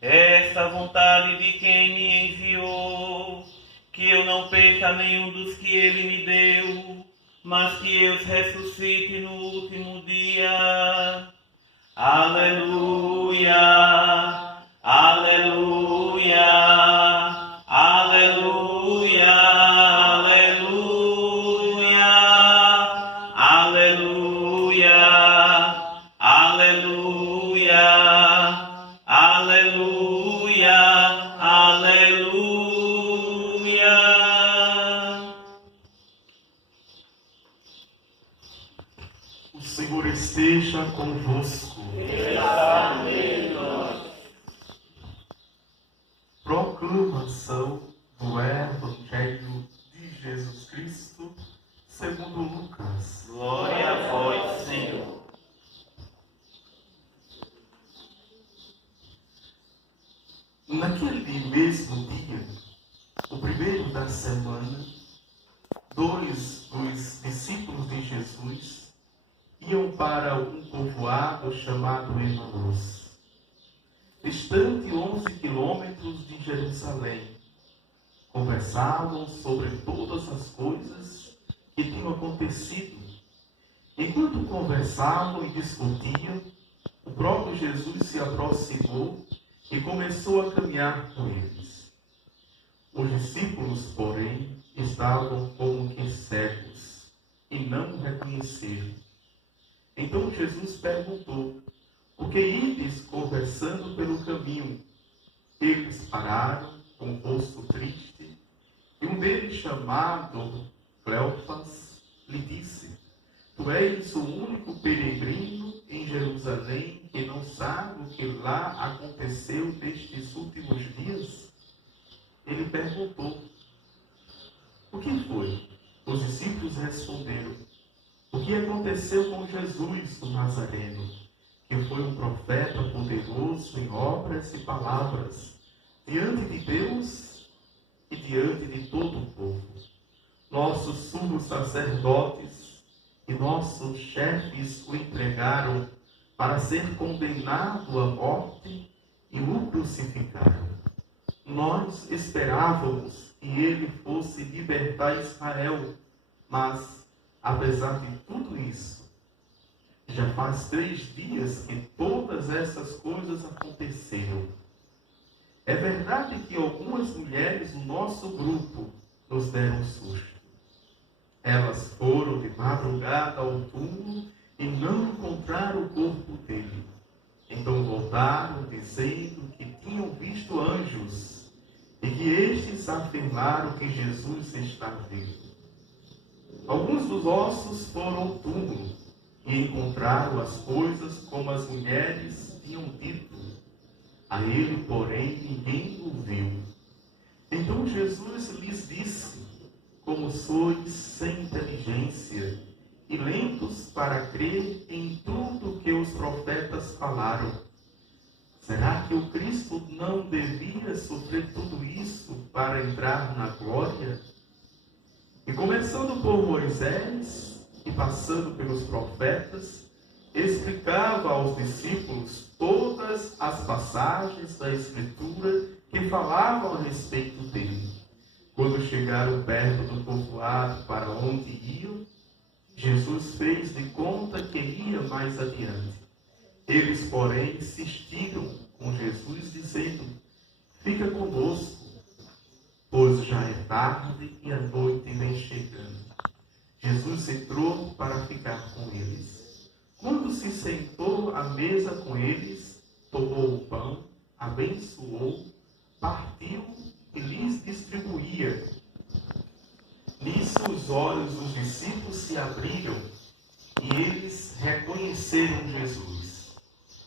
esta vontade de quem me enviou, que eu não perca nenhum dos que ele me deu, mas que eu ressuscite no último dia. Aleluia, aleluia, aleluia, aleluia, aleluia, aleluia, aleluia, aleluia. O Senhor esteja convosco. Proclamação do Evangelho de Jesus Cristo segundo Lucas. Glória a vós, Senhor. Naquele mesmo dia, o primeiro da semana, dois dos discípulos de Jesus iam para um povoado chamado Emaús, distante 11 quilômetros de Jerusalém. Conversavam sobre todas as coisas que tinham acontecido. Enquanto conversavam e discutiam, o próprio Jesus se aproximou e começou a caminhar com eles. Os discípulos, porém, estavam como que cegos e não o reconheceram. Então Jesus perguntou: por que ides conversando pelo caminho? Eles pararam com o rosto triste, e um deles, chamado Cleofas, lhe disse: tu és o único peregrino em Jerusalém que não sabe o que lá aconteceu nestes últimos dias? Ele perguntou: o que foi? Os discípulos responderam: o que aconteceu com Jesus, o Nazareno, que foi um profeta poderoso em obras e palavras, diante de Deus e diante de todo o povo. Nossos sumos sacerdotes e nossos chefes o entregaram para ser condenado à morte e o crucificaram. Nós esperávamos que ele fosse libertar Israel, mas, apesar de tudo isso, já faz 3 dias que todas essas coisas aconteceram. É verdade que algumas mulheres do nosso grupo nos deram susto. Elas foram de madrugada ao túmulo e não encontraram o corpo dele. Então voltaram dizendo que tinham visto anjos e que estes afirmaram que Jesus está vivo. Alguns dos ossos foram ao túmulo e encontraram as coisas como as mulheres tinham dito. A ele, porém, ninguém o viu. Então Jesus lhes disse: como sois sem inteligência e lentos para crer em tudo que os profetas falaram. Será que o Cristo não devia sofrer tudo isso para entrar na glória? E começando por Moisés e passando pelos profetas, explicava aos discípulos todas as passagens da Escritura que falavam a respeito dele. Quando chegaram perto do povoado para onde iam, Jesus fez de conta que ia mais adiante. Eles, porém, insistiram com Jesus, dizendo: fica conosco, pois já é tarde e a noite vem chegando. Jesus entrou para ficar com eles. Quando se sentou à mesa com eles, tomou o pão, abençoou, partiu e lhes distribuía. Nisso os olhos dos discípulos se abriram e eles reconheceram Jesus.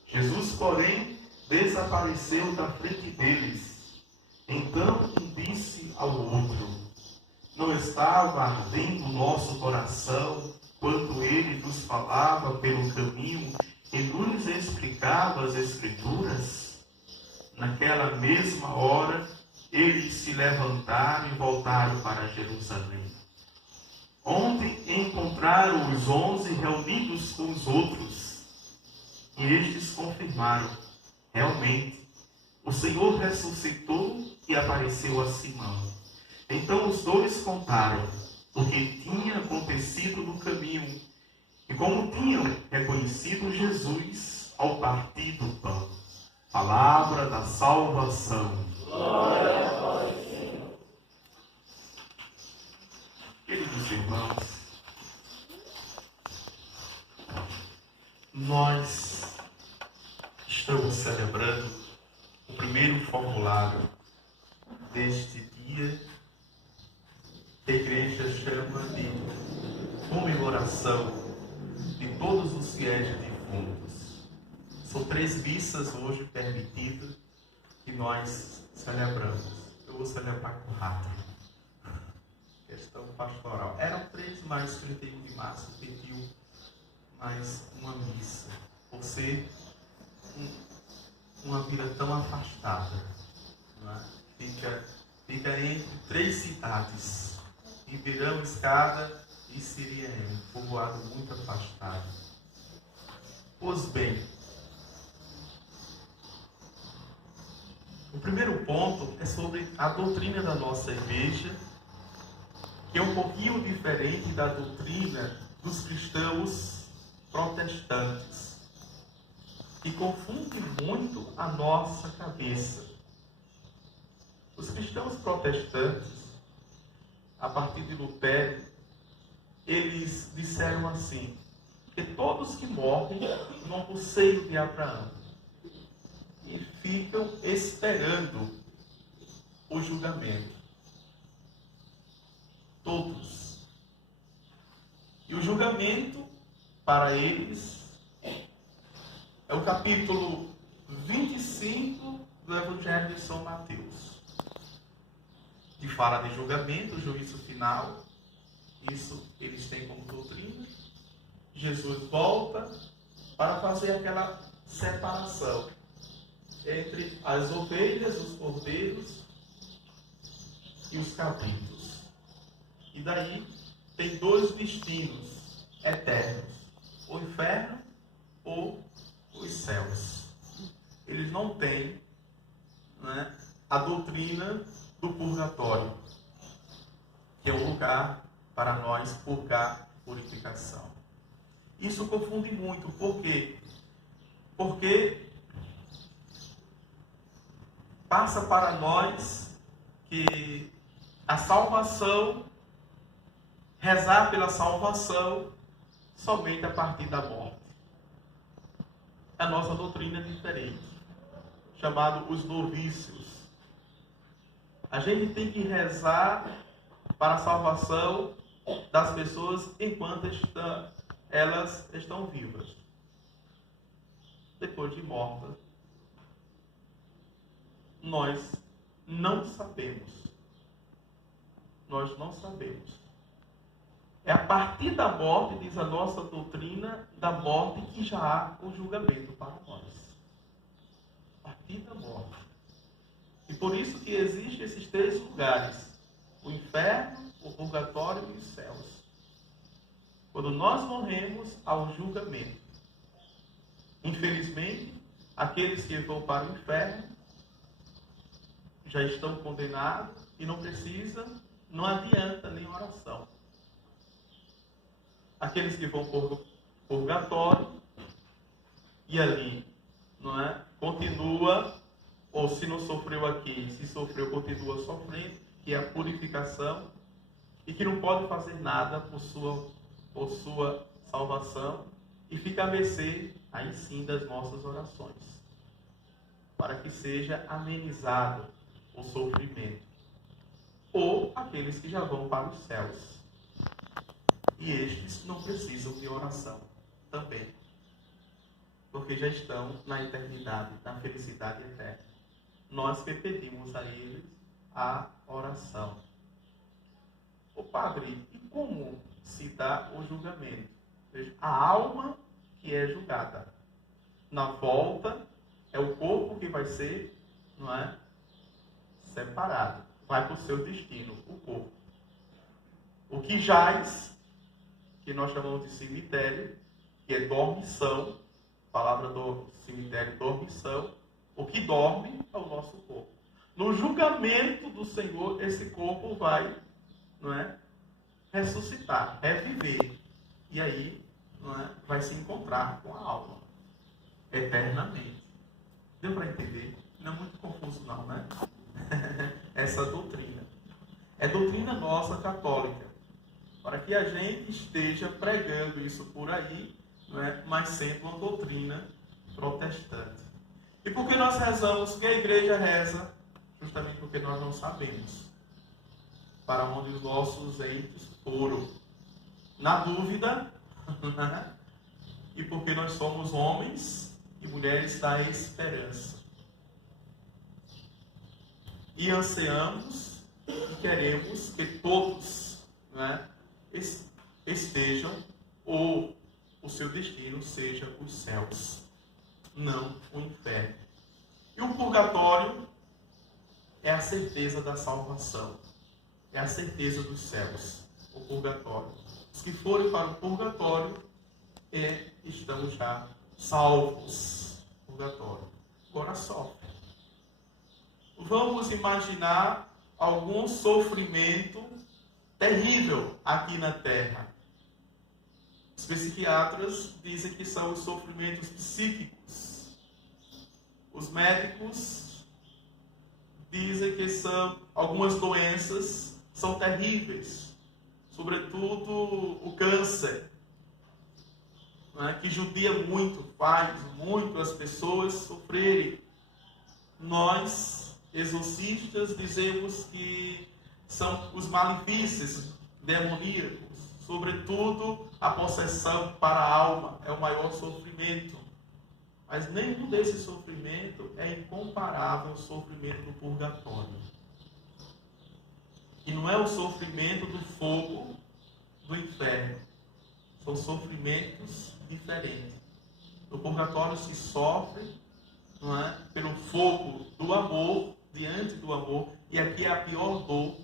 Jesus, porém, desapareceu da frente deles. Então um disse ao outro: não estava ardendo o nosso coração quando ele nos falava pelo caminho e nos explicava as Escrituras? Naquela mesma hora, eles se levantaram e voltaram para Jerusalém, onde encontraram os 11 reunidos com os outros. E estes confirmaram: Realmente, o Senhor ressuscitou e apareceu a Simão. Então os dois contaram o que tinha acontecido no caminho e como tinham reconhecido Jesus ao partir do pão. Palavra da salvação. Glória a vós, Senhor. Queridos irmãos, nós estamos celebrando o primeiro formulário deste dia que a igreja chama de comemoração de todos os fiéis defuntos. São 3 missas hoje permitidas que nós celebramos. Eu vou celebrar 4. Questão pastoral. Eram 3, mas 31 de março pediu mais uma missa. Por ser uma vida tão afastada. Não é? Fica entre 3 cidades. Ribeirão, Escada e Siriema. Um povoado muito afastado. Pois bem, o primeiro ponto é sobre a doutrina da nossa igreja, que é um pouquinho diferente da doutrina dos cristãos protestantes, que confunde muito a nossa cabeça. Os cristãos protestantes, a partir de Lutero, eles disseram assim, que todos que morrem vão para o seio de Abraão e ficam esperando o julgamento. Todos. E o julgamento, para eles, é o capítulo 25 do Evangelho de São Mateus, que fala de julgamento, juízo final. Isso eles têm como doutrina. Jesus volta para fazer aquela separação entre as ovelhas, os cordeiros e os cabritos. E daí tem 2 destinos eternos: o inferno ou os céus. Eles não têm, né, a doutrina do purgatório, que é um lugar para nós purgar purificação. Isso confunde muito. Por quê? Porque passa para nós que a salvação, rezar pela salvação somente a partir da morte. A nossa doutrina é diferente, chamado os novícios. A gente tem que rezar para a salvação das pessoas enquanto elas estão vivas. Depois de mortas, nós não sabemos. Nós não sabemos. É a partir da morte, diz a nossa doutrina, da morte que já há o julgamento para nós. A partir da morte. E por isso que existem esses 3 lugares: o inferno, o purgatório e os céus. Quando nós morremos, há o julgamento. Infelizmente, aqueles que vão para o inferno já estão condenados e não adianta nem oração. Aqueles que vão para o purgatório e ali, não é, continua, ou se não sofreu aqui, se sofreu, continua sofrendo, que é a purificação, e que não pode fazer nada por sua salvação, e fica a mercê, aí sim, das nossas orações, para que seja amenizado o sofrimento. Ou aqueles que já vão para os céus. E estes não precisam de oração também, porque já estão na eternidade, na felicidade eterna. Nós que pedimos a eles a oração. Ô padre, e como se dá o julgamento? Veja, a alma que é julgada. Na volta, é o corpo que vai ser, não é, separado. Vai para o seu destino, o corpo. O que jaz, que nós chamamos de cemitério, que é dormição, a palavra do cemitério, dormição, O que dorme é o nosso corpo. No julgamento do Senhor, esse corpo vai, não é, ressuscitar, reviver. E aí, não é, vai se encontrar com a alma eternamente. Deu para entender? Não é muito confuso não, né? Essa doutrina. É doutrina nossa católica. Para que a gente esteja pregando isso por aí, não é? Mas sendo uma doutrina protestante. E por que nós rezamos? Que a igreja reza? Justamente porque nós não sabemos para onde os nossos entes foram. Na dúvida, e porque nós somos homens e mulheres da esperança. E ansiamos e queremos que todos, né, estejam, ou o seu destino seja os céus, não o inferno. E o purgatório é a certeza da salvação, é a certeza dos céus, o purgatório. Os que forem para o purgatório estão já salvos. Purgatório. Agora sofre. Vamos imaginar algum sofrimento terrível aqui na Terra. Os psiquiatras dizem que são os sofrimentos psíquicos. Os médicos dizem que são algumas doenças são terríveis, sobretudo o câncer, né, que judia muito, faz muito as pessoas sofrerem. Nós, exorcistas, dizemos que são os malefícios demoníacos, sobretudo a possessão para a alma, é o maior sofrimento. Mas nenhum desse sofrimento é incomparável ao sofrimento do purgatório. E não é o sofrimento do fogo do inferno. São sofrimentos diferentes. No purgatório se sofre, não é, pelo fogo do amor, diante do amor. E aqui é a pior dor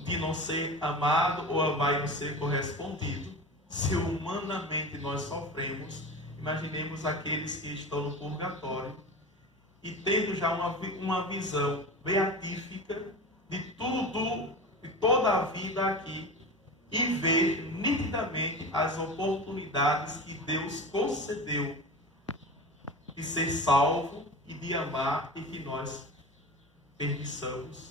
de não ser amado ou amar e não ser correspondido. Se humanamente nós sofremos, imaginemos aqueles que estão no purgatório e tendo já uma visão beatífica de tudo, de toda a vida aqui, e ver nitidamente as oportunidades que Deus concedeu de ser salvo e de amar, e que nós perdiçamos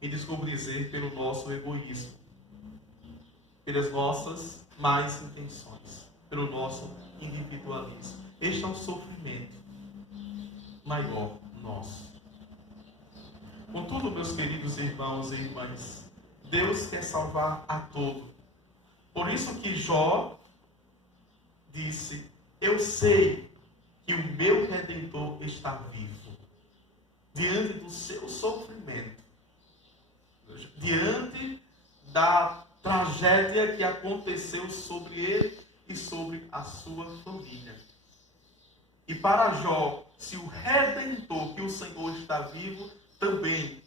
e descobrir pelo nosso egoísmo, pelas nossas más intenções, pelo nosso individualismo. Este é um sofrimento maior nosso. Contudo, meus queridos irmãos e irmãs, Deus quer salvar a todos. Por isso que Jó disse: eu sei que o meu Redentor está vivo. Diante do seu sofrimento, diante da tragédia que aconteceu sobre ele e sobre a sua família. E para Jó, se o Redentor, que o Senhor está vivo, também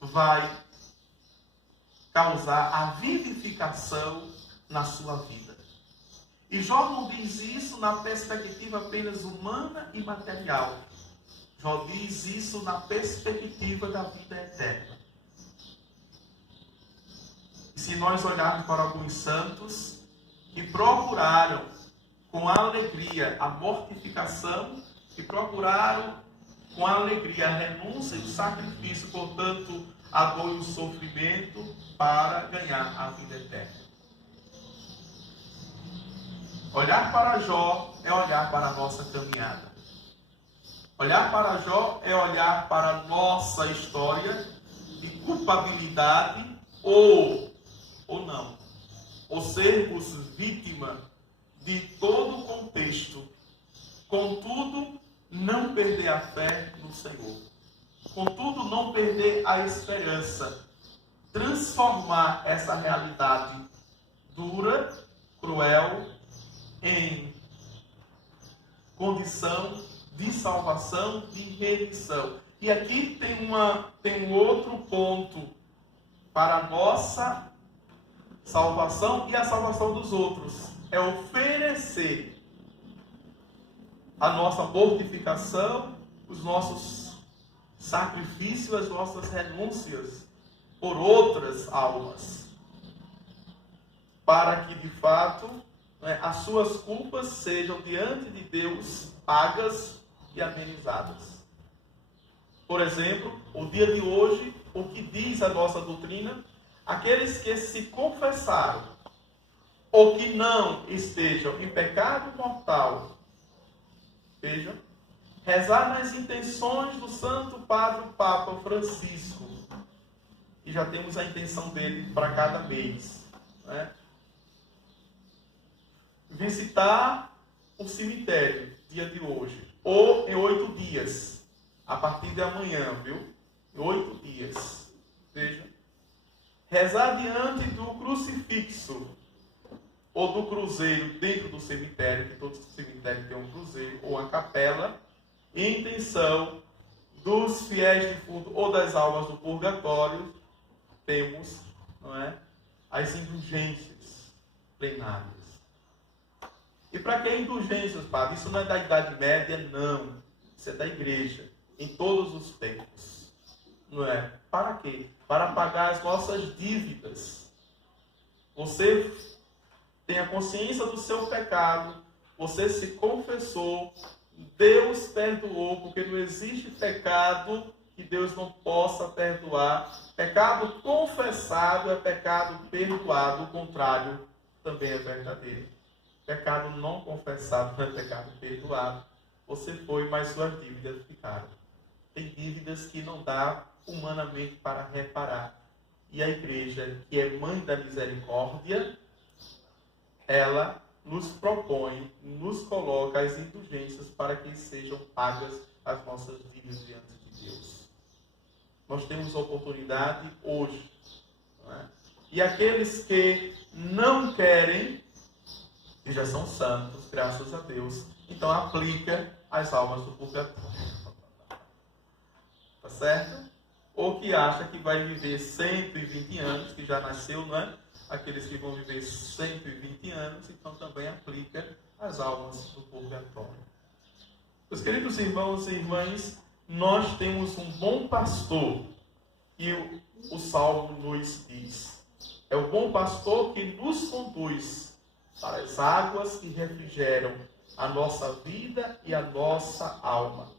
vai causar a vivificação na sua vida. E Jó não diz isso na perspectiva apenas humana e material. Jó diz isso na perspectiva da vida eterna. E se nós olharmos para alguns santos que procuraram com alegria a mortificação, que procuraram com alegria a renúncia e o sacrifício, portanto, a dor e o sofrimento para ganhar a vida eterna. Olhar para Jó é olhar para a nossa caminhada. Olhar para Jó é olhar para a nossa história de culpabilidade ou não. Ou sermos vítima de todo o contexto. Contudo, não perder a fé no Senhor. Contudo, não perder a esperança. Transformar essa realidade dura, cruel, em condição de salvação, de remissão. E aqui tem um outro ponto para a nossa salvação e a salvação dos outros. É oferecer a nossa mortificação, os nossos sacrifícios, as nossas renúncias por outras almas, para que de fato as suas culpas sejam diante de Deus pagas e amenizadas. Por exemplo, o dia de hoje, o que diz a nossa doutrina? Aqueles que se confessaram ou que não estejam em pecado mortal, vejam, rezar nas intenções do Santo Padre Papa Francisco, e já temos a intenção dele para cada mês, né? Visitar o cemitério, dia de hoje, ou em 8 dias, a partir de amanhã, viu? Em 8 dias, veja. Rezar diante do crucifixo, ou do cruzeiro dentro do cemitério, que todo cemitério tem um cruzeiro, ou uma capela, em intenção dos fiéis de fundo, ou das almas do purgatório, temos, não é, as indulgências plenárias. E para que indulgências, padre? Isso não é da Idade Média, não. Isso é da igreja, em todos os tempos. Não é? Para quê? Para pagar as nossas dívidas. Você tem a consciência do seu pecado, você se confessou, Deus perdoou, porque não existe pecado que Deus não possa perdoar. Pecado confessado é pecado perdoado, o contrário também é verdadeiro. Pecado não confessado não é pecado perdoado. Você foi, mas suas dívidas ficaram. Tem dívidas que não dá humanamente para reparar. E a igreja, que é mãe da misericórdia, ela nos propõe, nos coloca as indulgências para que sejam pagas as nossas dívidas diante de Deus. Nós temos a oportunidade hoje. Não é? E aqueles que não querem, que já são santos, graças a Deus, então aplica as almas do purgatório. Tá certo? Ou que acha que vai viver 120 anos, que já nasceu, não é? Aqueles que vão viver 120 anos, então também aplica as almas do purgatório. Meus queridos irmãos e irmãs, nós temos um bom pastor, e o Salmo nos diz. É o bom pastor que nos conduz para as águas que refrigeram a nossa vida e a nossa alma.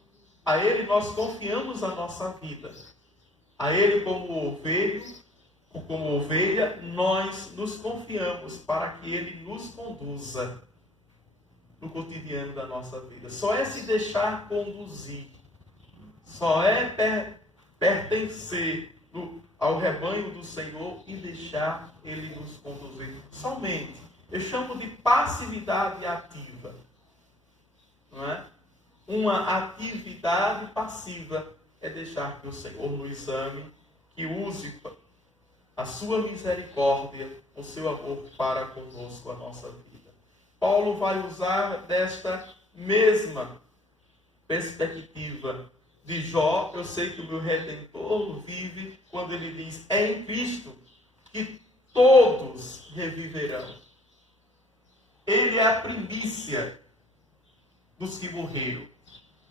A Ele nós confiamos a nossa vida. A Ele como ovelha, nós nos confiamos para que Ele nos conduza no cotidiano da nossa vida. Só é se deixar conduzir. Só é pertencer ao rebanho do Senhor e deixar Ele nos conduzir. Somente. Eu chamo de passividade ativa. Não é? Uma atividade passiva é deixar que o Senhor nos ame, que use a sua misericórdia, o seu amor para conosco, a nossa vida. Paulo vai usar desta mesma perspectiva de Jó. Eu sei que o meu Redentor vive quando ele diz: é em Cristo que todos reviverão. Ele é a primícia dos que morreram.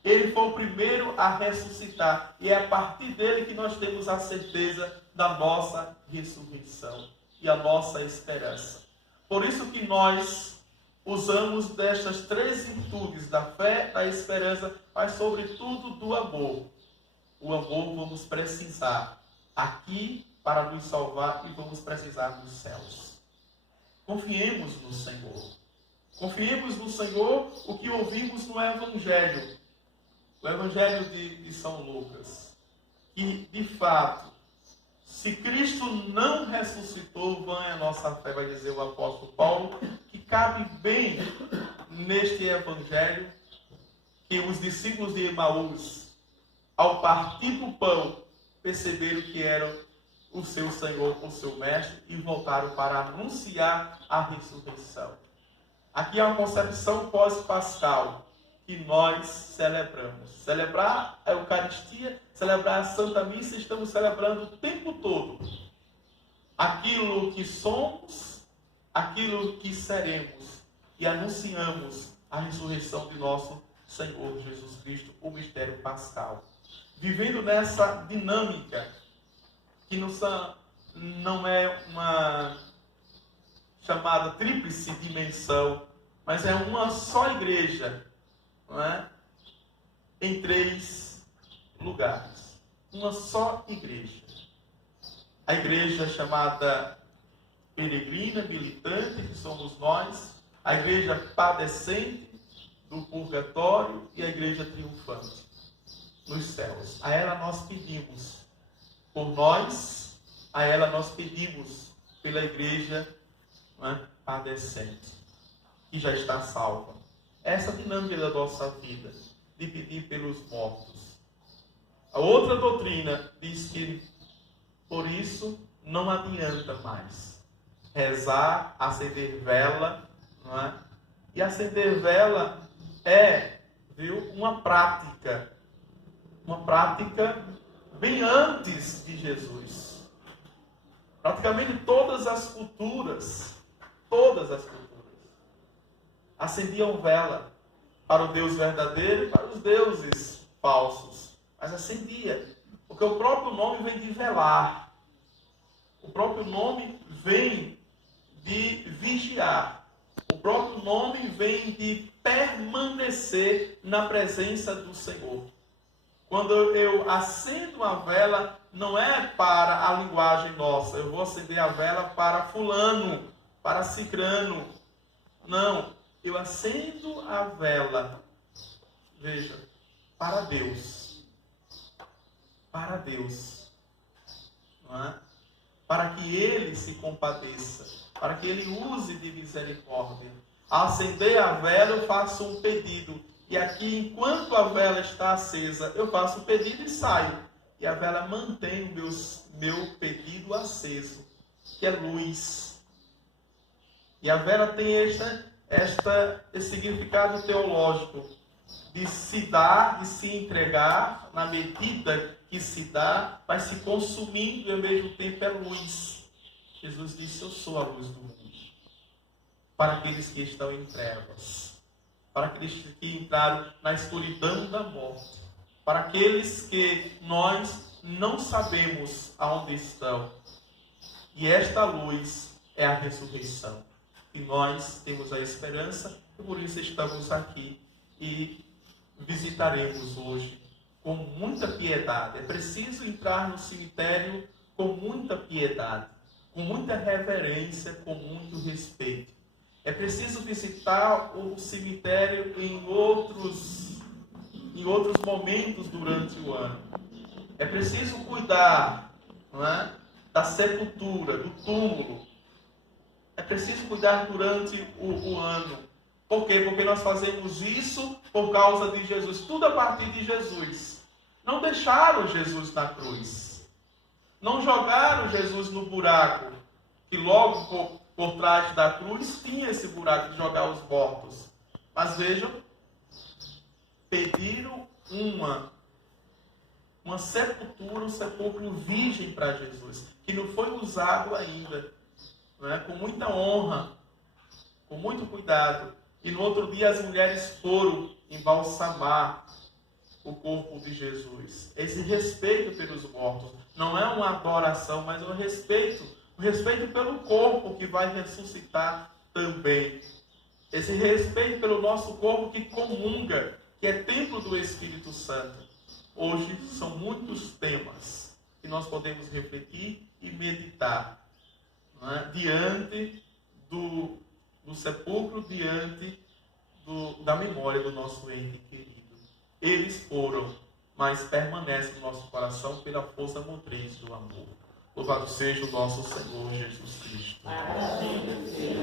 Ele foi o primeiro a ressuscitar. E é a partir dele que nós temos a certeza da nossa ressurreição e a nossa esperança. Por isso que nós usamos destas 3 virtudes, da fé, da esperança, mas sobretudo do amor. O amor vamos precisar aqui para nos salvar e vamos precisar nos céus. Confiemos no Senhor. Confiemos no Senhor o que ouvimos no Evangelho. O Evangelho de São Lucas. Que, de fato, se Cristo não ressuscitou, vã é a nossa fé, vai dizer o apóstolo Paulo, que cabe bem neste Evangelho que os discípulos de Emaús, ao partir do pão, perceberam que era o seu Senhor, o seu Mestre, e voltaram para anunciar a ressurreição. Aqui é uma concepção pós-pascal que nós celebramos. Celebrar a Eucaristia, celebrar a Santa Missa, estamos celebrando o tempo todo aquilo que somos, aquilo que seremos, e anunciamos a ressurreição de nosso Senhor Jesus Cristo, o mistério pascal. Vivendo nessa dinâmica, que não é uma chamada tríplice dimensão, mas é uma só igreja, não é? Em 3 lugares. Uma só igreja. A igreja chamada peregrina, militante, que somos nós, a igreja padecente do purgatório e a igreja triunfante nos céus. A ela nós pedimos por nós, a ela nós pedimos pela igreja, não é, padecente, que já está salva. Essa dinâmica da nossa vida, de pedir pelos mortos. A outra doutrina diz que, por isso, não adianta mais rezar, acender vela, não é? E acender vela é, uma prática bem antes de Jesus. Praticamente todas as culturas acendiam vela para o Deus verdadeiro e para os deuses falsos. Mas acendia, porque o próprio nome vem de velar. O próprio nome vem de vigiar. O próprio nome vem de permanecer na presença do Senhor. Quando eu acendo a vela, não é para a linguagem nossa. Eu vou acender a vela para fulano, para cicrano. Não, eu acendo a vela, veja, para Deus. Para Deus. Não é? Para que Ele se compadeça. Para que Ele use de misericórdia. Ao acender a vela, eu faço um pedido. E aqui, enquanto a vela está acesa, eu faço o pedido e saio. E a vela mantém o meu pedido aceso, que é luz. E a vela tem esse significado teológico de se dar, de se entregar, na medida que se dá, vai se consumindo e ao mesmo tempo é luz. Jesus disse: eu sou a luz do mundo. Para aqueles que estão em trevas. Para aqueles que entraram na escuridão da morte. Para aqueles que nós não sabemos aonde estão. E esta luz é a ressurreição. E nós temos a esperança, e por isso estamos aqui. E visitaremos hoje com muita piedade. É preciso entrar no cemitério com muita piedade, com muita reverência, com muito respeito. É preciso visitar o cemitério em outros momentos durante o ano. É preciso cuidar, não é, da sepultura, do túmulo. É preciso cuidar durante o ano. Por quê? Porque nós fazemos isso por causa de Jesus. Tudo a partir de Jesus. Não deixaram Jesus na cruz. Não jogaram Jesus no buraco, que logo por trás da cruz tinha esse buraco de jogar os mortos. Mas vejam, pediram uma sepultura, um sepulcro virgem para Jesus, que não foi usado ainda, não é? Com muita honra, com muito cuidado. E no outro dia as mulheres foram embalsamar o corpo de Jesus. Esse respeito pelos mortos não é uma adoração, mas um respeito pelo corpo que vai ressuscitar também. Esse respeito pelo nosso corpo que comunga, que é templo do Espírito Santo. Hoje são muitos temas que nós podemos refletir e meditar, não é? Diante do sepulcro, diante da memória do nosso ente querido. Eles foram, mas permanecem no nosso coração pela força motriz do amor. Louvado seja o nosso Senhor Jesus Cristo. Amém.